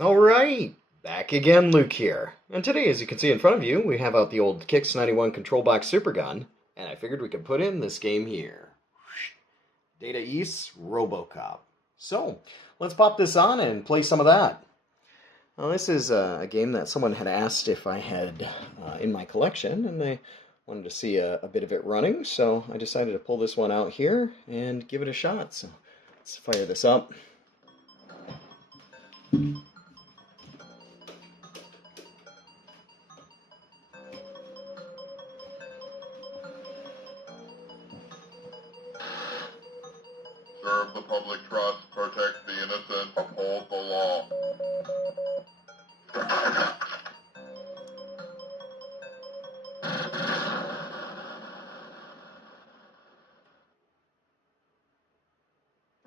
Alright, back again, Luke here. And today, as you can see in front of you, we have out the old Kix 91 Control Box Super Gun, and I figured we could put in this game here. Data East's Robocop. So, let's pop this on and play some of that. Now, this is a game that someone had asked if I had in my collection, and they wanted to see a bit of it running, so I decided to pull this one out here and give it a shot. So, let's fire this up. Serve the public trust, protect the innocent, uphold the law.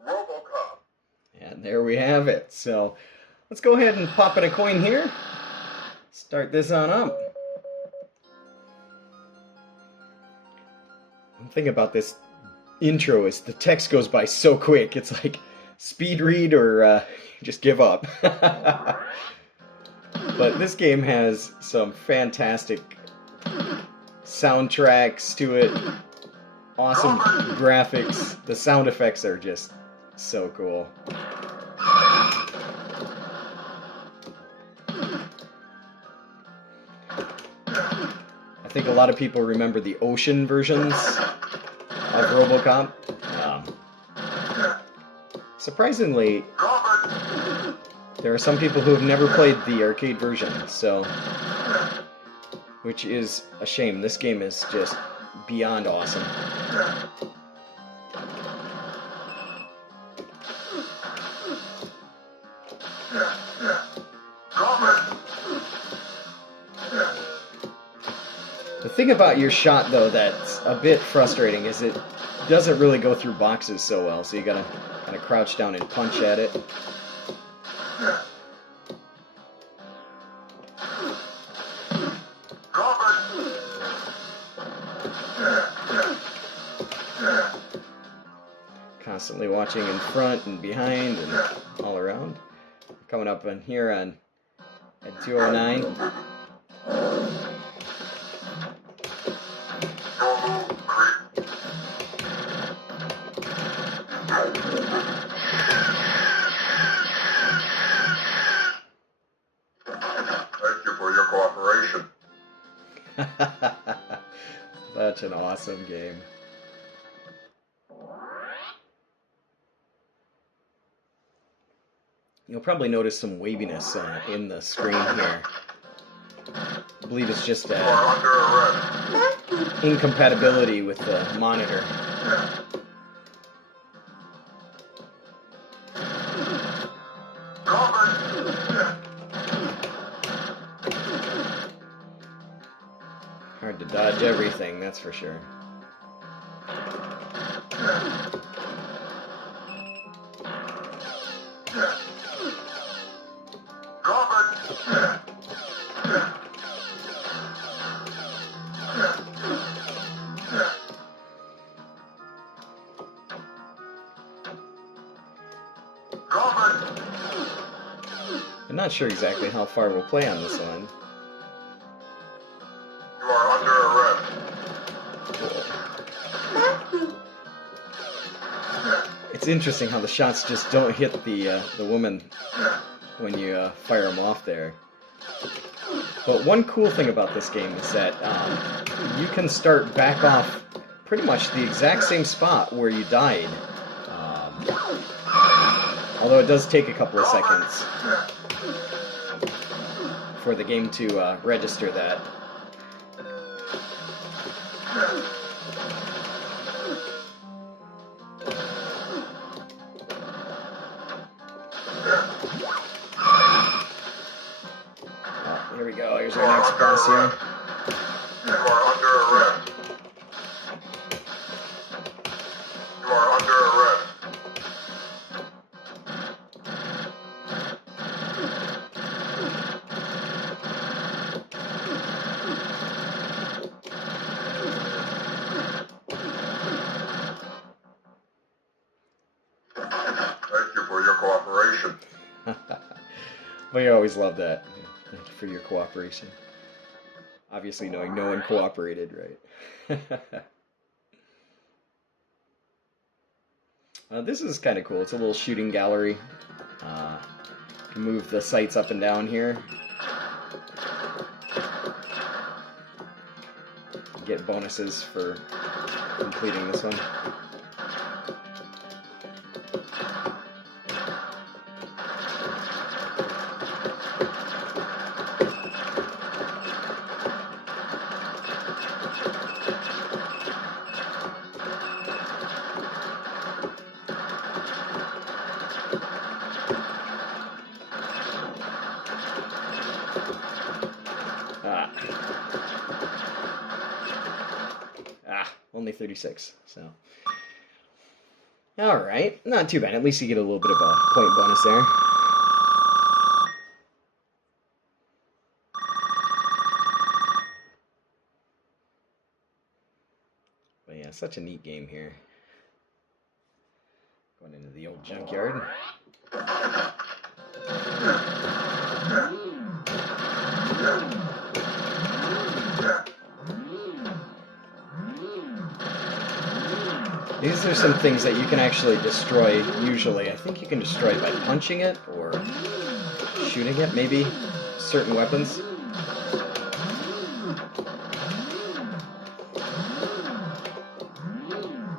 Robocop. And there we have it. So let's go ahead and pop in a coin here. Start this on up. One thing about this intro is the text goes by so quick. It's like speed read or just give up. But this game has some fantastic soundtracks to it. Awesome graphics. The sound effects are just so cool. I think a lot of people remember the ocean versions of Robocop. Surprisingly, there are some people who have never played the arcade version, so which is a shame. This game is just beyond awesome. The thing about your shot, though, that's a bit frustrating is it doesn't really go through boxes so well, so you gotta kind of crouch down and punch at it. Constantly watching in front and behind and all around. Coming up on here on at 209. Thank you for your cooperation. Such an awesome game. You'll probably notice some waviness in the screen here. I believe it's just You are under arrest. incompatibility with the monitor. Hard to dodge everything, that's for sure. I'm not sure exactly how far we'll play on this one. You are under arrest. It's interesting how the shots just don't hit the woman when you fire them off there. But one cool thing about this game is that you can start back off pretty much the exact same spot where you died. Although it does take a couple of seconds for the game to register that. Oh, here we go. Here's our next boss here. You are under arrest. You are under arrest. Thank you for your cooperation. But you always love that. Thank you for your cooperation. Obviously knowing no one cooperated, right? This is kind of cool. It's a little shooting gallery. You can move the sights up and down here. Get bonuses for completing this one. Only 36, so. Alright, not too bad. At least you get a little bit of a point bonus there. But yeah, such a neat game here. Going into the old junkyard. These are some things that you can actually destroy, usually. I think you can destroy it by punching it or shooting it, maybe. Certain weapons.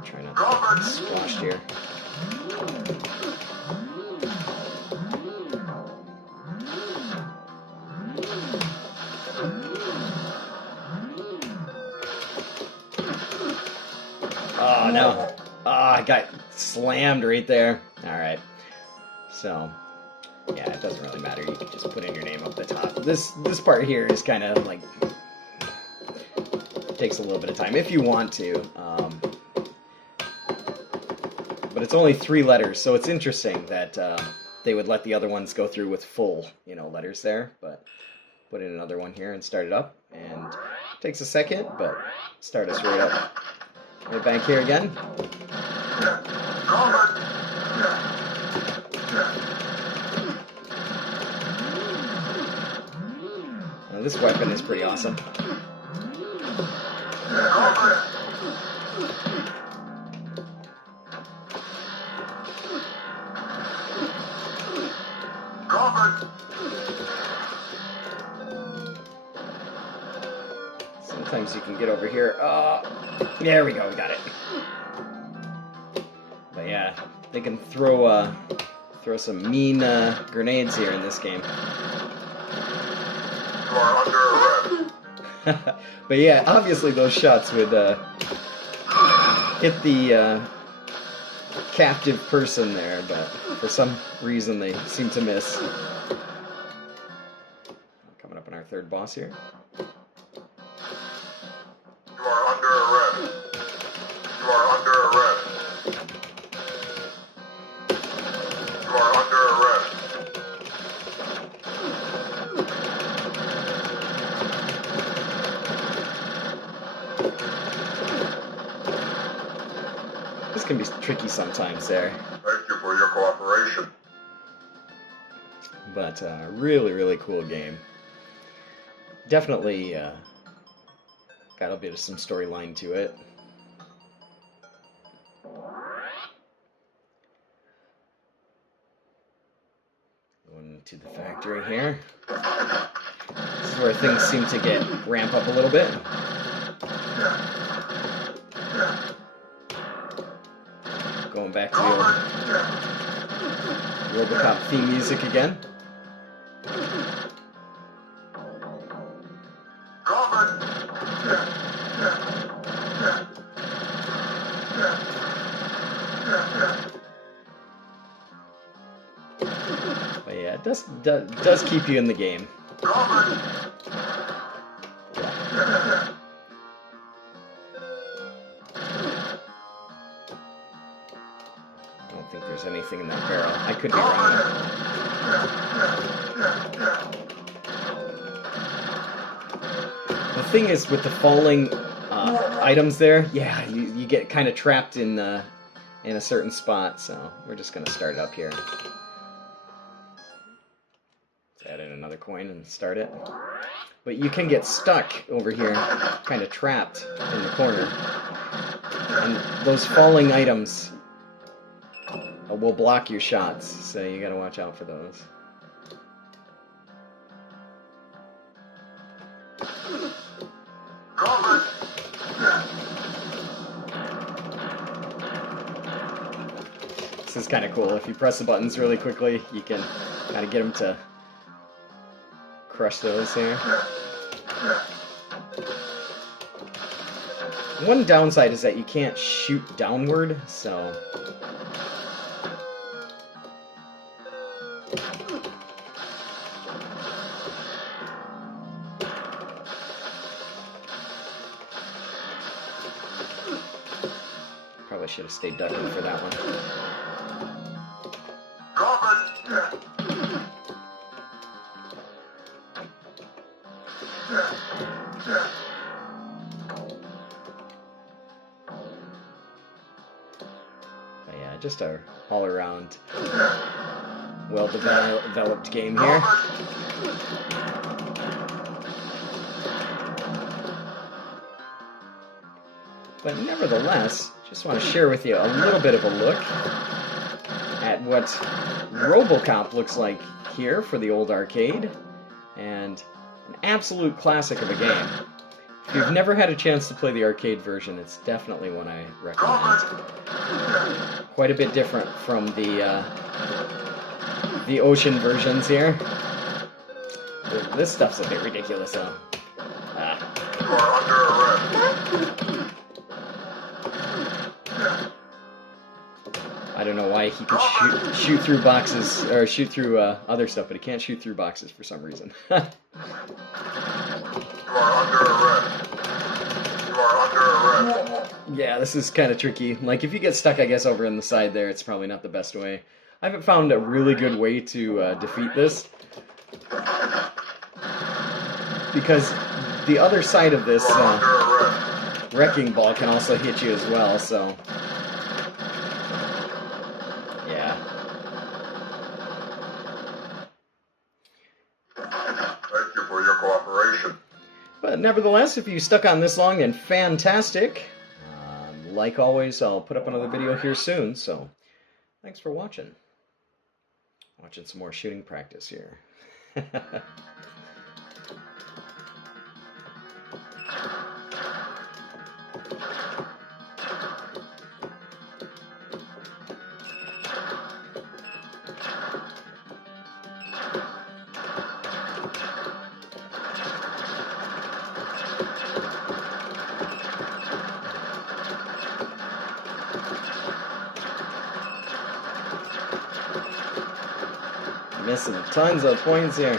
Try not to get squashed here. Oh, no. Oh, I got slammed right there. Alright. So, yeah, it doesn't really matter. You can just put in your name up the top. This part here is kind of like... takes a little bit of time, if you want to. But it's only 3 letters, so it's interesting that they would let the other ones go through with full, letters there. But put in another one here and start it up. And it takes a second, but start us right up. Right back here again. Now, this weapon is pretty awesome. Sometimes you can get over here. There we go, we got it. But yeah, they can throw some mean grenades here in this game. You are under arrest. But yeah, obviously those shots would hit the captive person there, but for some reason they seem to miss. Coming up on our 3rd boss here. You are under arrest. You are under arrest. You are under arrest. This can be tricky sometimes there. Thank you for your cooperation. But really, really cool game. Definitely got a bit of some storyline to it. Going to the factory here. This is where things seem to ramp up a little bit. Going back to the old Robocop theme music again. But yeah, it does keep you in the game. I don't think there's anything in that barrel. I could be wrong. The thing is, with the falling items there, yeah, you get kind of trapped in a certain spot, so we're just going to start it up here. another coin and start it. But you can get stuck over here, kind of trapped in the corner. And those falling items will block your shots, so you gotta watch out for those. This is kind of cool. If you press the buttons really quickly, you can kind of get them to crush those here. One downside is that you can't shoot downward, so... Probably should have stayed ducking for that one. But yeah, just a all-around well-developed game here. But nevertheless, just want to share with you a little bit of a look at what Robocop looks like here for the old arcade, and an absolute classic of a game. If you've never had a chance to play the arcade version, it's definitely one I recommend. Quite a bit different from the ocean versions here. This stuff's a bit ridiculous, though. You are under arrest. I don't know why he can shoot through boxes, or shoot through other stuff, but he can't shoot through boxes for some reason. You are under arrest. You are under arrest. Yeah, this is kind of tricky. Like, if you get stuck, I guess, over in the side there, it's probably not the best way. I haven't found a really good way to defeat this, because the other side of this wrecking ball can also hit you as well, so... yeah. Thank you for your cooperation. But nevertheless, if you stuck on this long, then fantastic. Like always, I'll put up another video here soon, so thanks for watching. Watching some more shooting practice here. Missing tons of points here.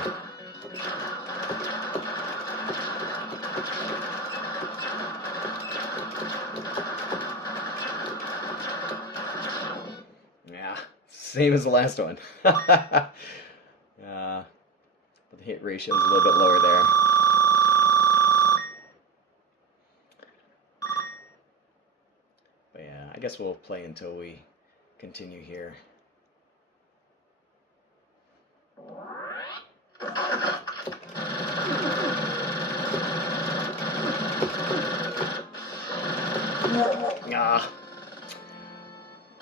Yeah, same as the last one. But the hit ratio is a little bit lower there. But yeah, I guess we'll play until we continue here.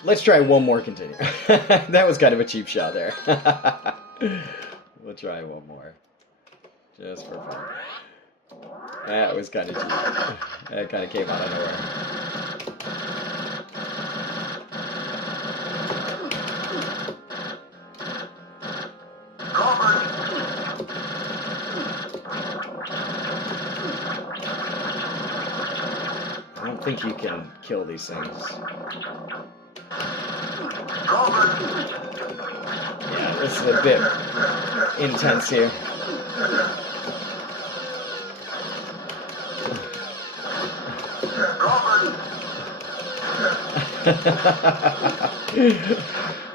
Let's try one more continue. That was kind of a cheap shot there. We'll try one more. Just for fun. That was kind of cheap. That kind of came out of nowhere. I don't think you can kill these things. Yeah, this is a bit intense here.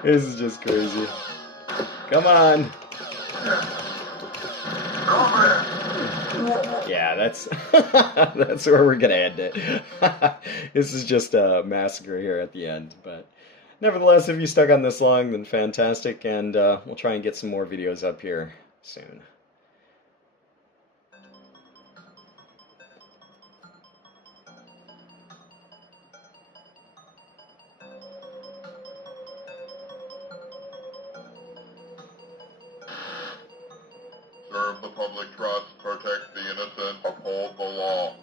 This is just crazy. Come on. Yeah, that's that's where we're gonna end it. This is just a massacre here at the end, but nevertheless, if you stuck on this long, then fantastic, and we'll try and get some more videos up here soon. Serve the public trust, protect the innocent, uphold the law.